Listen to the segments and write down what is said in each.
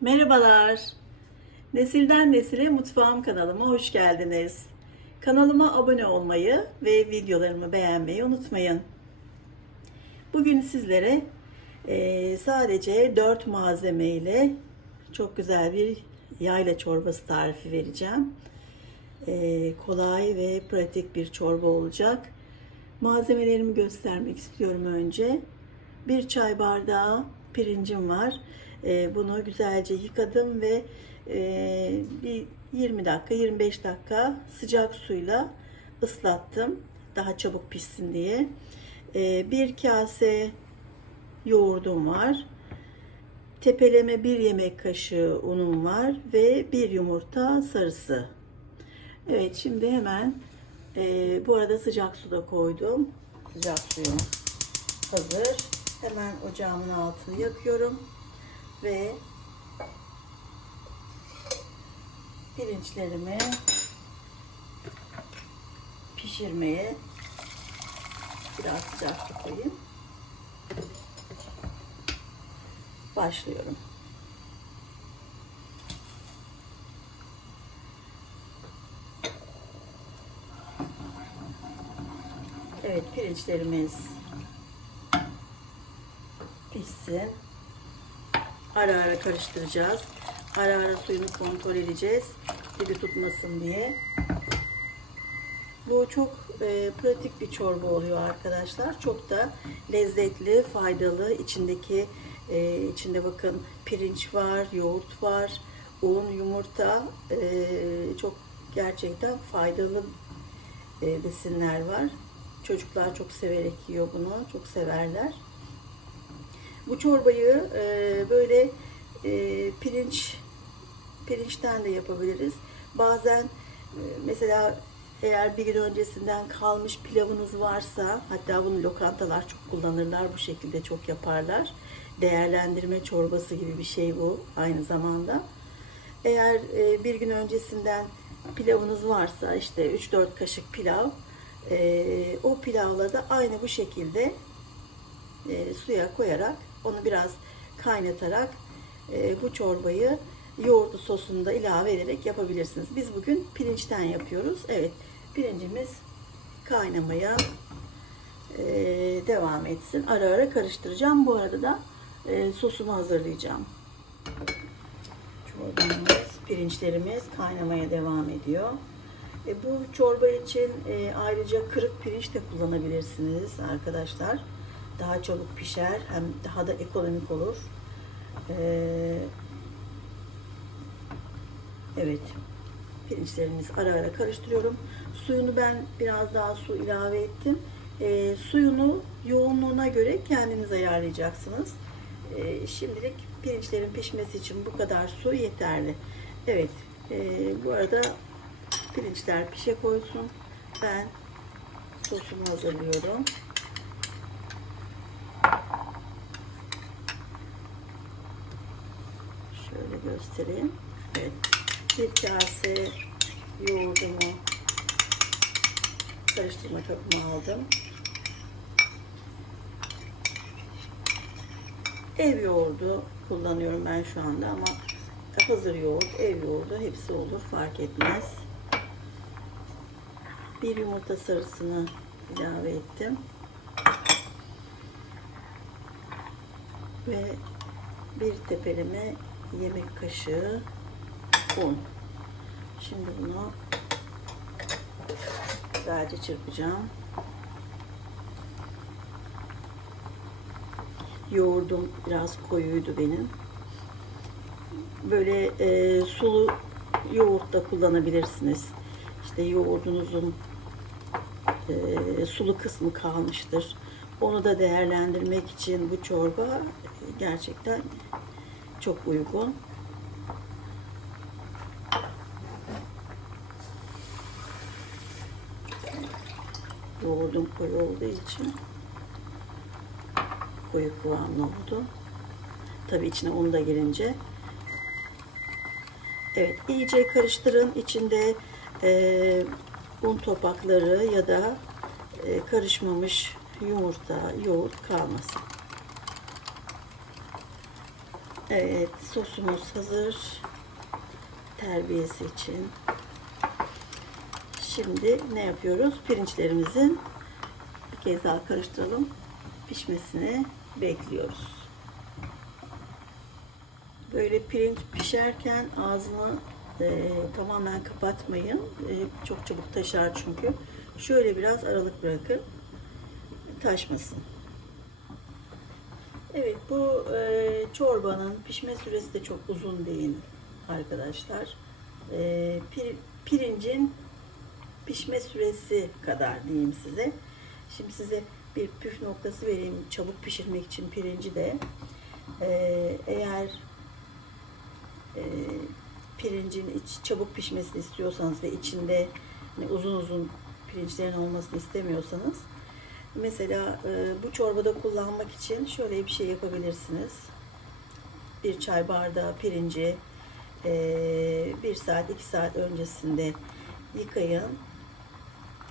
Merhabalar. Nesilden Nesile Mutfağım kanalıma hoş geldiniz. Kanalıma abone olmayı ve videolarımı beğenmeyi unutmayın. Bugün sizlere eee, sadece 4 malzeme ile çok güzel bir yayla çorbası tarifi vereceğim. Eee, kolay ve pratik bir çorba olacak. Malzemelerimi göstermek istiyorum önce. Bir çay bardağı pirincim var. Ee, bunu güzelce yıkadım ve e, bir 20 dakika 25 dakika sıcak suyla ıslattım. Daha çabuk pişsin diye. Ee, bir kase yoğurdum var. Tepeleme bir yemek kaşığı unum var ve bir yumurta sarısı. Evet şimdi hemen e, bu arada sıcak suda koydum. Sıcak suyum hazır. Hemen ocağımın altını yakıyorum ve pirinçlerimi pişirmeye biraz sıcak tutayım. Başlıyorum. Evet pirinçlerimiz pişsin. Ara ara karıştıracağız. Ara ara suyunu kontrol edeceğiz. Dibi tutmasın diye. Bu çok e, pratik bir çorba oluyor arkadaşlar. Çok da lezzetli, faydalı. İçindeki e, içinde bakın pirinç var, yoğurt var, un, yumurta. E, çok gerçekten faydalı e, besinler var. Çocuklar çok severek yiyor bunu. Çok severler. Bu çorbayı e, böyle e, pirinç pirinçten de yapabiliriz. Bazen e, mesela eğer bir gün öncesinden kalmış pilavınız varsa hatta bunu lokantalar çok kullanırlar bu şekilde çok yaparlar. Değerlendirme çorbası gibi bir şey bu aynı zamanda. Eğer e, bir gün öncesinden pilavınız varsa işte 3-4 kaşık pilav e, o pilavla da aynı bu şekilde e, suya koyarak onu biraz kaynatarak e, bu çorbayı yoğurtlu sosunu da ilave ederek yapabilirsiniz. Biz bugün pirinçten yapıyoruz. Evet pirincimiz kaynamaya e, devam etsin. Ara ara karıştıracağım. Bu arada da e, sosumu hazırlayacağım. Çorbamız, pirinçlerimiz kaynamaya devam ediyor. E, bu çorba için e, ayrıca kırık pirinç de kullanabilirsiniz arkadaşlar. Daha çabuk pişer hem daha da ekonomik olur. E, evet pirinçlerimizi ara ara karıştırıyorum. Suyunu ben biraz daha su ilave ettim. E, suyunu yoğunluğuna göre kendiniz ayarlayacaksınız. E, şimdilik pirinçlerin pişmesi için bu kadar su yeterli. Evet e, bu arada pirinçler pişe koysun. Ben sosumu hazırlıyorum. Şöyle göstereyim. Evet. Bir kase yoğurdumu karıştırma kabıma aldım. Ev yoğurdu kullanıyorum ben şu anda ama hazır yoğurt, ev yoğurdu hepsi olur fark etmez. Bir yumurta sarısını ilave ettim. Ve bir tepeleme yemek kaşığı un. Şimdi bunu güzelce çırpacağım. Yoğurdum biraz koyuydu benim. Böyle e, sulu yoğurt da kullanabilirsiniz. İşte yoğurdunuzun e, sulu kısmı kalmıştır. Onu da değerlendirmek için bu çorba gerçekten çok uygun. Yoğurdum koyu olduğu için koyu kıvamlı oldu. Tabii içine un da girince. Evet iyice karıştırın. İçinde e, un topakları ya da e, karışmamış yumurta, yoğurt kalmasın. Evet, sosumuz hazır. Terbiyesi için. Şimdi ne yapıyoruz? Pirinçlerimizin bir kez daha karıştıralım. Pişmesini bekliyoruz. Böyle pirinç pişerken ağzını e, tamamen kapatmayın. E, çok çabuk taşar çünkü. Şöyle biraz aralık bırakın. Taşmasın. Evet bu e, çorbanın pişme süresi de çok uzun değil arkadaşlar. E, pir- pirincin pişme süresi kadar diyeyim size. Şimdi size bir püf noktası vereyim çabuk pişirmek için pirinci de. E, eğer e, pirincin iç, çabuk pişmesini istiyorsanız ve içinde hani uzun uzun pirinçlerin olmasını istemiyorsanız mesela e, bu çorbada kullanmak için şöyle bir şey yapabilirsiniz. Bir çay bardağı pirinci e, bir saat iki saat öncesinde yıkayın.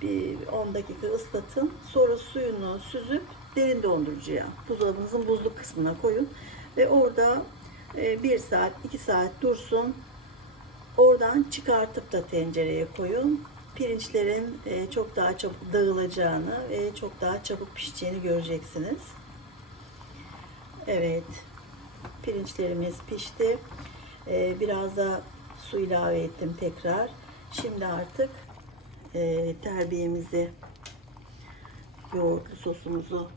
Bir 10 dakika ıslatın. Sonra suyunu süzüp derin dondurucuya buzdolabınızın buzluk kısmına koyun ve orada e, bir saat iki saat dursun. Oradan çıkartıp da tencereye koyun. Pirinçlerin e, çok daha çabuk dağılacağını ve çok daha çabuk pişeceğini göreceksiniz. Evet. Pirinçlerimiz pişti. E, Biraz da su ilave ettim tekrar. Şimdi artık e, terbiyemizi yoğurtlu sosumuzu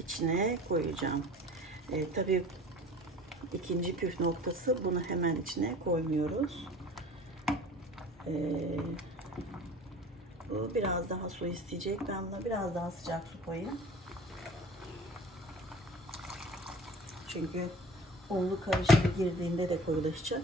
içine koyacağım. Tabii ikinci püf noktası bunu hemen içine koymuyoruz. E, bu biraz daha su isteyecek. Ben buna biraz daha sıcak su koyayım. Çünkü unlu karışımı girdiğinde de koyulaşacak.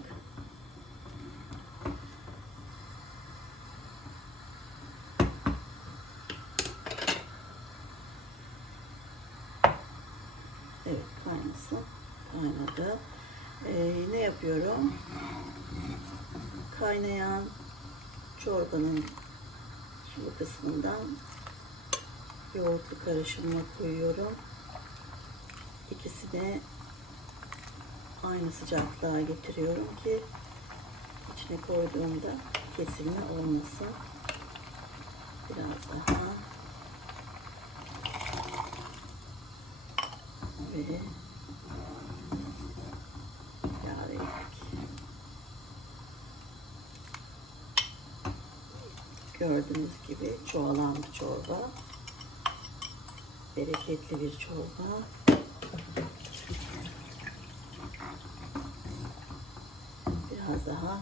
Evet kaynasın. Kaynadı. Ee, ne yapıyorum? Kaynayan çorbanın sulu kısmından yoğurtlu karışımına koyuyorum. İkisini aynı sıcaklığa getiriyorum ki içine koyduğumda kesilme olmasın. Biraz daha ve ilave ettik. Gördüğünüz gibi çoğalan bir çorba. Bereketli bir çorba. Biraz daha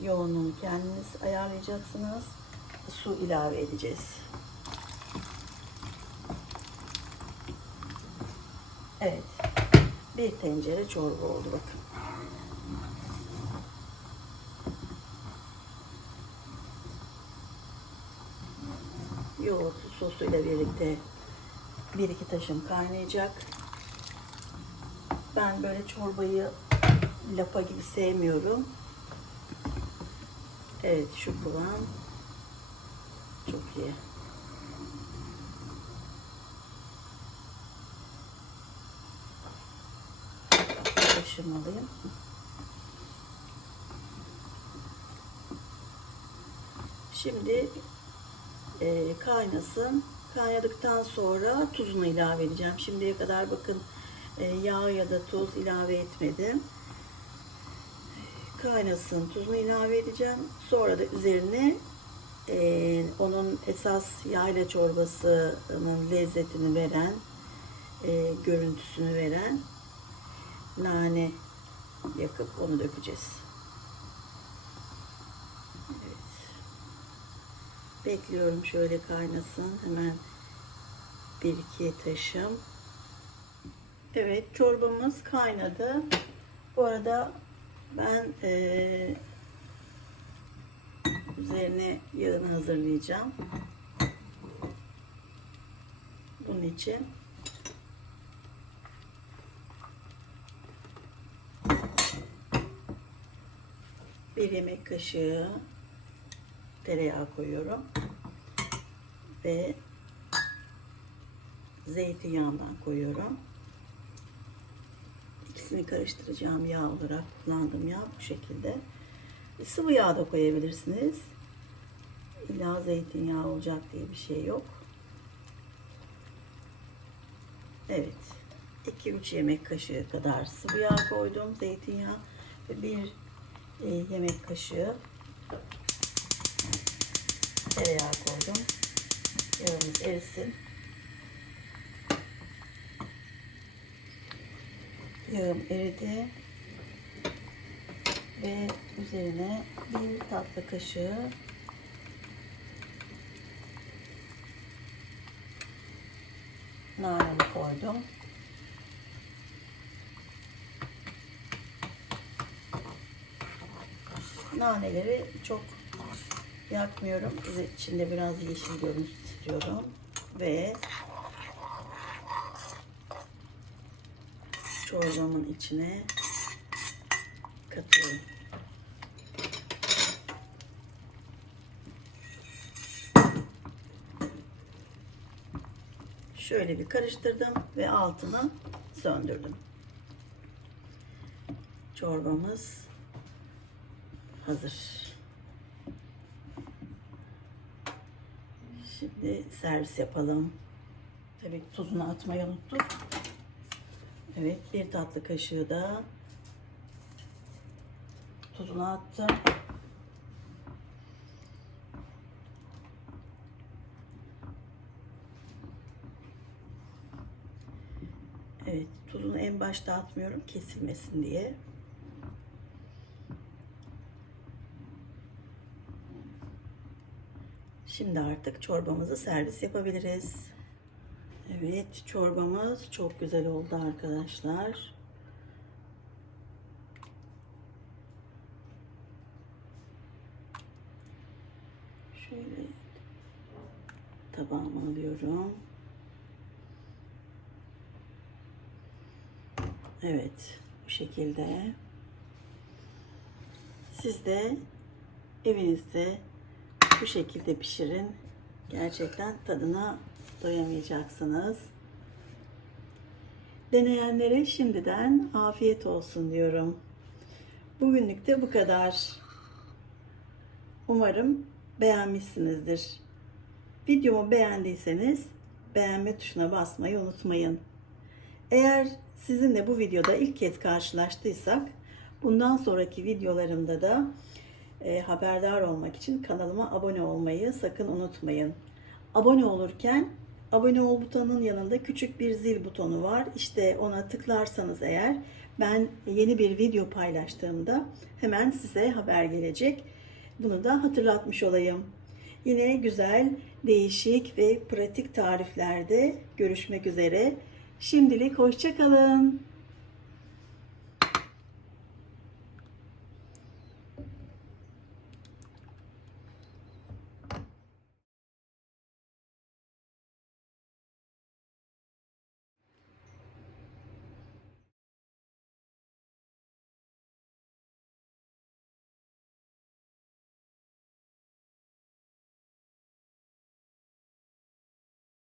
yoğunluğunu kendiniz ayarlayacaksınız. Su ilave edeceğiz. Evet. Bir tencere çorba oldu bakın. Yoğurtlu sosuyla birlikte bir iki taşım kaynayacak. Ben böyle çorbayı lapa gibi sevmiyorum. Evet şu kıvam çok iyi. Kaşığımı alayım. Şimdi e, kaynasın. Kaynadıktan sonra tuzunu ilave edeceğim. Şimdiye kadar bakın e, yağ ya da tuz ilave etmedim. Kaynasın. Tuzunu ilave edeceğim. Sonra da üzerine e, onun esas yayla çorbasının lezzetini veren, e, görüntüsünü veren nane yakıp onu dökeceğiz. Evet. Bekliyorum şöyle kaynasın. Hemen bir iki taşım. Evet çorbamız kaynadı. Bu arada ben eee, üzerine yağını hazırlayacağım. Bunun için bir yemek kaşığı tereyağı koyuyorum ve zeytinyağından koyuyorum. İkisi hepsini karıştıracağım yağ olarak kullandığım yağ bu şekilde. Sıvı yağ da koyabilirsiniz. İlla zeytinyağı olacak diye bir şey yok. Evet. 2-3 yemek kaşığı kadar sıvı yağ koydum. Zeytinyağı ve 1 yemek kaşığı tereyağı koydum. Yağımız erisin. Yağım eridi. Ve üzerine bir tatlı kaşığı nanemi koydum. Naneleri çok yakmıyorum. İçinde biraz yeşil görüntü istiyorum. Ve çorbamın içine katıyorum. Şöyle bir karıştırdım ve altını söndürdüm. Çorbamız hazır. Şimdi servis yapalım. Tabii tuzunu atmayı unuttuk. Evet bir tatlı kaşığı da tuzunu attım. Evet tuzunu en başta atmıyorum kesilmesin diye. Şimdi artık çorbamızı servis yapabiliriz. Evet çorbamız çok güzel oldu arkadaşlar. Şöyle tabağıma alıyorum. Evet bu şekilde. Siz de evinizde bu şekilde pişirin. Gerçekten tadına doyamayacaksınız. Deneyenlere şimdiden afiyet olsun diyorum. Bugünlük de bu kadar. Umarım beğenmişsinizdir. Videomu beğendiyseniz beğenme tuşuna basmayı unutmayın. Eğer sizinle bu videoda ilk kez karşılaştıysak bundan sonraki videolarımda da e, haberdar olmak için kanalıma abone olmayı sakın unutmayın. Abone olurken abone ol butonunun yanında küçük bir zil butonu var. İşte ona tıklarsanız eğer ben yeni bir video paylaştığımda hemen size haber gelecek. Bunu da hatırlatmış olayım. Yine güzel, değişik ve pratik tariflerde görüşmek üzere. Şimdilik hoşçakalın.